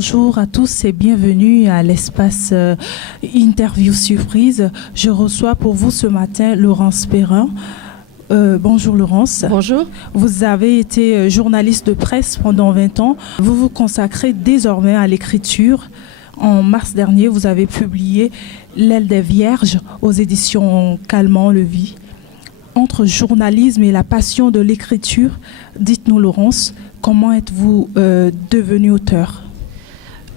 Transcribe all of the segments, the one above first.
Bonjour à tous et bienvenue à l'espace Interview Surprise. Je reçois pour vous ce matin Laurence Perrin. Bonjour Laurence. Bonjour. Vous avez été journaliste de presse pendant 20 ans. Vous vous consacrez désormais à l'écriture. En mars dernier, vous avez publié L'aile des Vierges aux éditions Calment-Levy. Entre journalisme et la passion de l'écriture, dites-nous Laurence, comment êtes-vous devenue auteure ?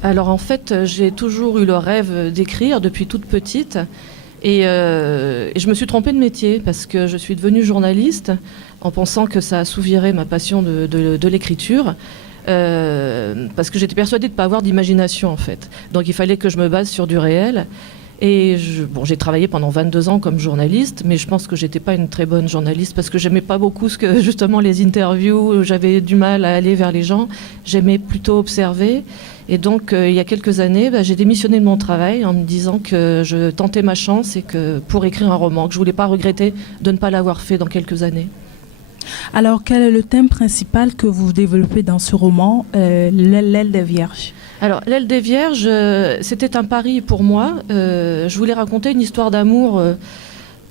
Alors en fait, j'ai toujours eu le rêve d'écrire depuis toute petite et je me suis trompée de métier parce que je suis devenue journaliste en pensant que ça assouvirait ma passion de l'écriture. Parce que j'étais persuadée de ne pas avoir d'imagination en fait. Donc il fallait que je me base sur du réel. Et j'ai travaillé pendant 22 ans comme journaliste, mais je pense que j'étais pas une très bonne journaliste parce que j'aimais pas beaucoup justement les interviews, j'avais du mal à aller vers les gens, j'aimais plutôt observer. Et donc il y a quelques années, j'ai démissionné de mon travail en me disant que je tentais ma chance et que pour écrire un roman, que je voulais pas regretter de ne pas l'avoir fait dans quelques années. Alors quel est le thème principal que vous développez dans ce roman, L'aile des Vierges ? Alors, L'aile des Vierges, c'était un pari pour moi. Je voulais raconter une histoire d'amour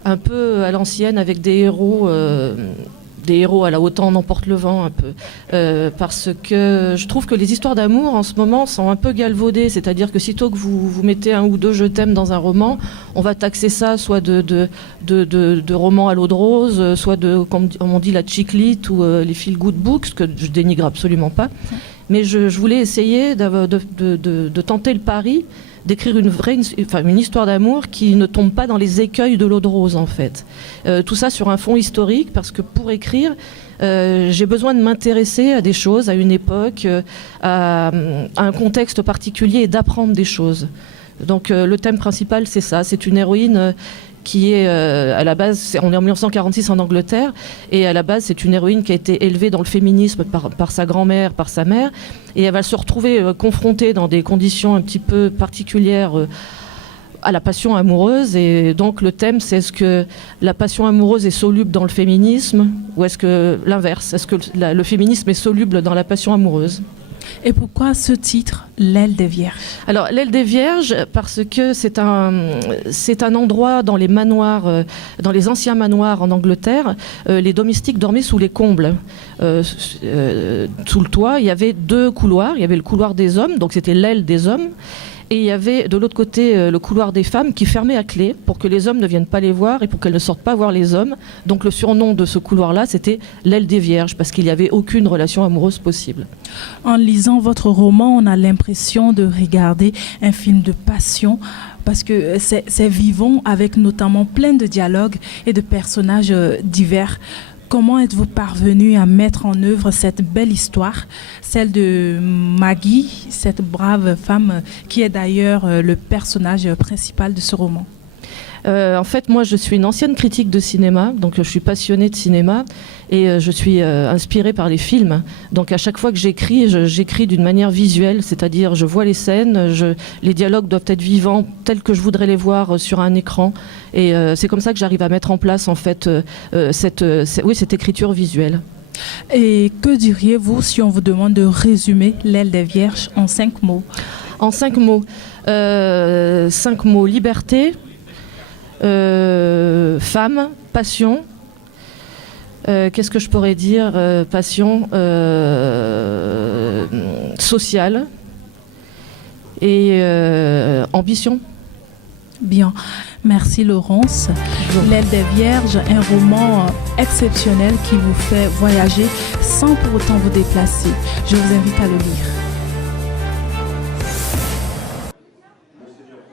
un peu à l'ancienne, avec des héros à la Autant n'emporte le vent un peu. Parce que je trouve que les histoires d'amour, en ce moment, sont un peu galvaudées. C'est-à-dire que sitôt que vous mettez un ou deux je t'aime dans un roman, on va taxer ça soit de romans à l'eau de rose, soit de, comme on dit, la chick lit ou les feel good books, ce que je dénigre absolument pas. Mais je voulais essayer de tenter le pari d'écrire une histoire d'amour qui ne tombe pas dans les écueils de l'eau de rose, en fait. Tout ça sur un fond historique, parce que pour écrire, j'ai besoin de m'intéresser à des choses, à une époque, à un contexte particulier et d'apprendre des choses. Donc le thème principal, c'est ça. C'est une héroïne qui est à la base, on est en 1946 en Angleterre, et à la base c'est une héroïne qui a été élevée dans le féminisme par sa grand-mère, par sa mère, et elle va se retrouver confrontée dans des conditions un petit peu particulières à la passion amoureuse. Et donc le thème, c'est est-ce que la passion amoureuse est soluble dans le féminisme, ou est-ce que l'inverse, est-ce que le féminisme est soluble dans la passion amoureuse ? Et pourquoi ce titre, L'aile des Vierges ? Alors, L'aile des Vierges, parce que c'est un endroit dans les manoirs, dans les anciens manoirs en Angleterre, les domestiques dormaient sous les combles. Sous le toit, il y avait deux couloirs. Il y avait le couloir des hommes, donc c'était l'aile des hommes. Et il y avait de l'autre côté le couloir des femmes qui fermait à clé pour que les hommes ne viennent pas les voir et pour qu'elles ne sortent pas voir les hommes. Donc le surnom de ce couloir-là, c'était l'aile des Vierges, parce qu'il n'y avait aucune relation amoureuse possible. En lisant votre roman, on a l'impression de regarder un film de passion, parce que c'est vivant, avec notamment plein de dialogues et de personnages divers. Comment êtes-vous parvenu à mettre en œuvre cette belle histoire, celle de Maggie, cette brave femme qui est d'ailleurs le personnage principal de ce roman ? En fait, moi, je suis une ancienne critique de cinéma, donc je suis passionnée de cinéma et je suis inspirée par les films. Donc à chaque fois que j'écris d'une manière visuelle, c'est-à-dire je vois les scènes, les dialogues doivent être vivants tels que je voudrais les voir sur un écran. Et c'est comme ça que j'arrive à mettre en place en fait cette écriture visuelle. Et que diriez-vous si on vous demande de résumer L'aile des Vierges en 5 mots ? En 5 mots. 5 mots, liberté, femme, passion. Qu'est-ce que je pourrais dire ? Passion sociale et ambition. Bien, merci Laurence. L'aile des Vierges, un roman exceptionnel qui vous fait voyager sans pour autant vous déplacer. Je vous invite à le lire.